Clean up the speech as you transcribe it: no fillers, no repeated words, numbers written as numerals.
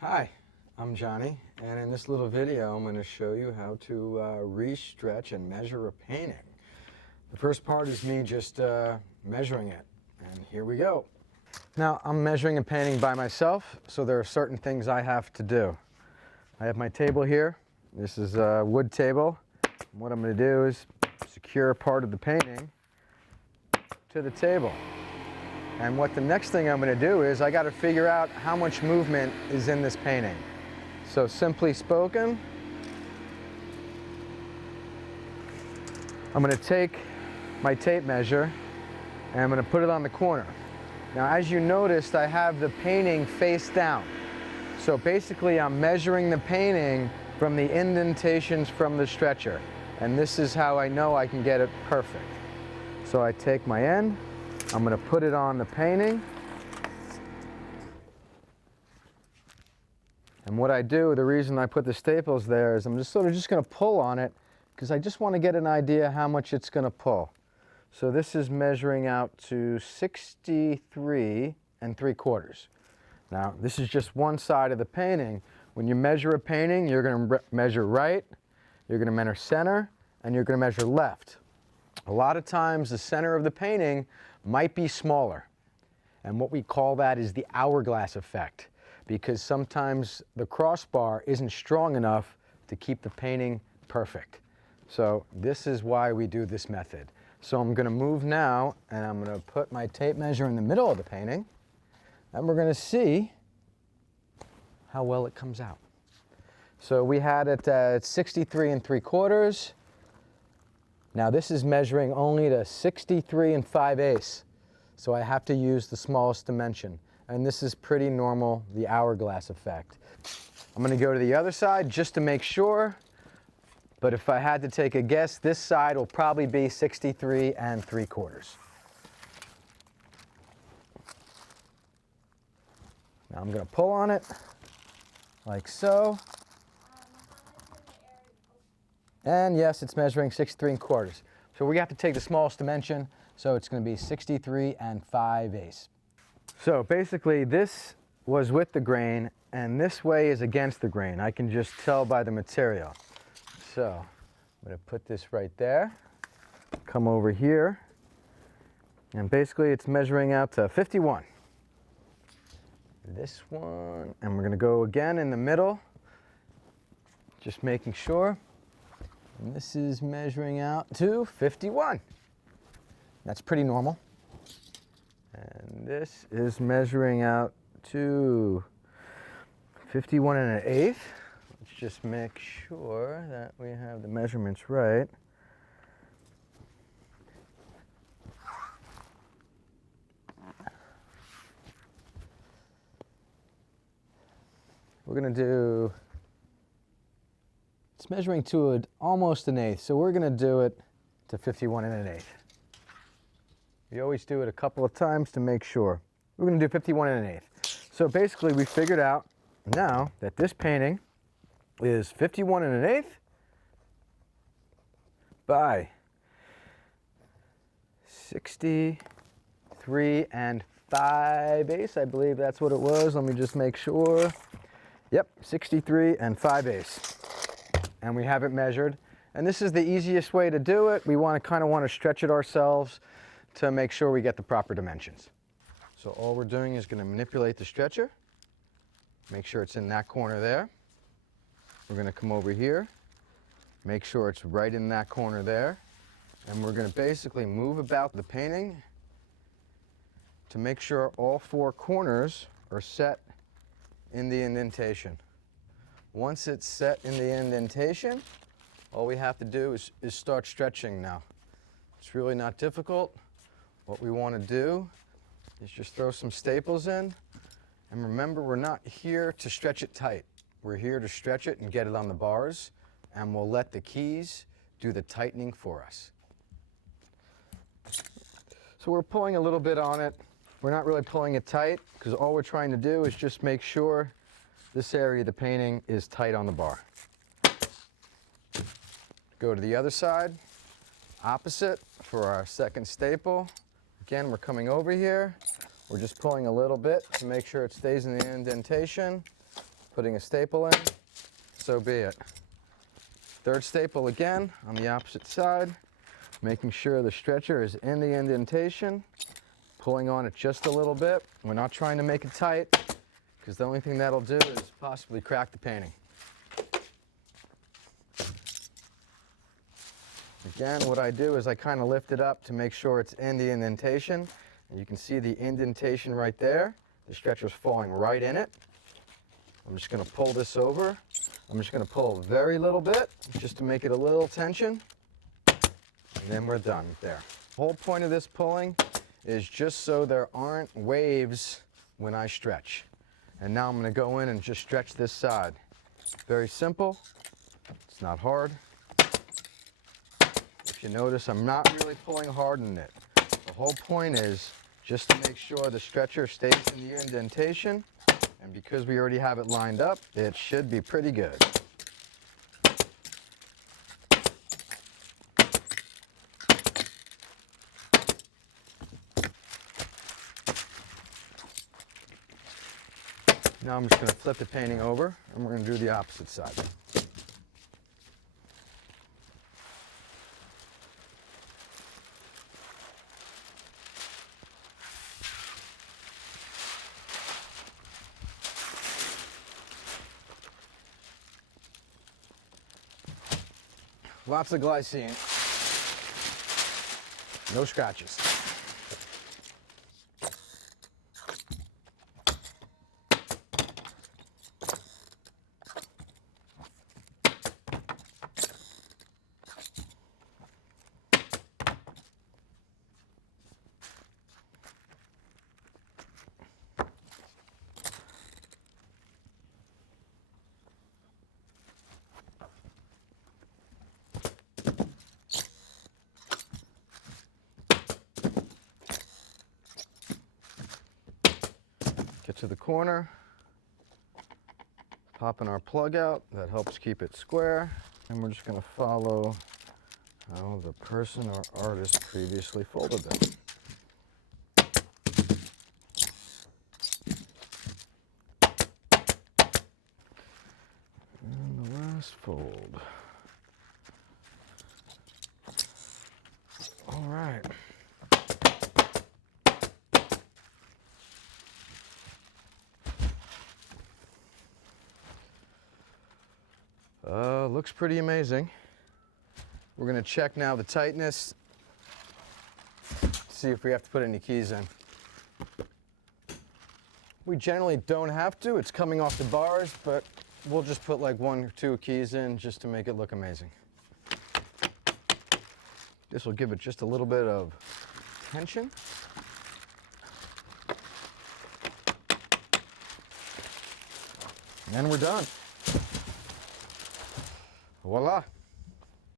Hi, I'm Johnny, and in this little video I'm going to show you how to re-stretch and measure a painting. The first part is me just measuring it, and here we go. Now I'm measuring a painting by myself, so there are certain things I have to do. I have my table here. This is a wood table. What I'm going to do is secure part of the painting to the table. And what the next thing I'm going to do is I got to figure out how much movement is in this painting. So simply spoken, I'm going to take my tape measure and I'm going to put it on the corner. Now as you noticed, I have the painting face down. So basically I'm measuring the painting from the indentations from the stretcher. And this is how I know I can get it perfect. So I take my end, I'm going to put it on the painting. And what I do, the reason I put the staples there is I'm just sort of just going to pull on it because I just want to get an idea how much it's going to pull. So this is measuring out to 63 3/4. Now this is just one side of the painting. When you measure a painting, you're going to measure right, you're going to measure center, and you're going to measure left. A lot of times the center of the painting might be smaller, and what we call that is the hourglass effect, because sometimes the crossbar isn't strong enough to keep the painting perfect. So this is why we do this method. So I'm going to move now, and I'm going to put my tape measure in the middle of the painting, and we're going to see how well it comes out. So we had it at 63 3/4. Now this is measuring only to 63 5/8, so I have to use the smallest dimension. And this is pretty normal, the hourglass effect. I'm going to go to the other side just to make sure, but if I had to take a guess, this side will probably be 63 3/4. Now I'm going to pull on it, like so. And yes, it's measuring 63 1/4. So we have to take the smallest dimension, so it's going to be 63 5/8. So basically this was with the grain, and this way is against the grain. I can just tell by the material. So I'm going to put this right there, come over here, and basically it's measuring out to 51. This one, and we're going to go again in the middle, just making sure. And this is measuring out to 51. That's pretty normal. And this is measuring out to 51 1/8. Let's just make sure that we have the measurements right. We're going to do, it's measuring to almost 1/8, so we're going to do it to 51 1/8. You always do it a couple of times to make sure. We're going to do 51 1/8. So basically we figured out now that this painting is 51 1/8 by 63 5/8. I believe that's what it was. Let me just make sure. Yep, 63 5/8. And we have it measured. And this is the easiest way to do it. We kind of want to stretch it ourselves to make sure we get the proper dimensions. So all we're doing is going to manipulate the stretcher, make sure it's in that corner there. We're going to come over here, make sure it's right in that corner there, and we're going to basically move about the painting to make sure all four corners are set in the indentation. Once it's set in the indentation, all we have to do is start stretching now. It's really not difficult. What we want to do is just throw some staples in. And remember, we're not here to stretch it tight. We're here to stretch it and get it on the bars, and we'll let the keys do the tightening for us. So we're pulling a little bit on it. We're not really pulling it tight because all we're trying to do is just make sure this area of the painting is tight on the bar. Go to the other side, opposite for our second staple. Again, we're coming over here. We're just pulling a little bit to make sure it stays in the indentation. putting a staple in, so be it. Third staple again on the opposite side, making sure the stretcher is in the indentation, pulling on it just a little bit. We're not trying to make it tight, because the only thing that'll do is possibly crack the painting. Again, what I do is I kind of lift it up to make sure it's in the indentation. And you can see the indentation right there. The stretcher's falling right in it. I'm just going to pull this over. I'm just going to pull a very little bit, just to make it a little tension. And then we're done there. The whole point of this pulling is just so there aren't waves when I stretch. And now I'm going to go in and just stretch this side. Very simple. It's not hard. If you notice, I'm not really pulling hard in it. The whole point is just to make sure the stretcher stays in the indentation, and because we already have it lined up, it should be pretty good. Now I'm just going to flip the painting over, and we're going to do the opposite side. Lots of glycine, no scratches. Get to the corner, popping our plug out, that helps keep it square, and we're just going to follow how the person or artist previously folded them. And the last fold. All right. Looks pretty amazing. We're going to check now the tightness, see if we have to put any keys in. We generally don't have to. It's coming off the bars, but we'll just put like 1 or 2 keys in just to make it look amazing. This will give it just a little bit of tension. And we're done. Voila.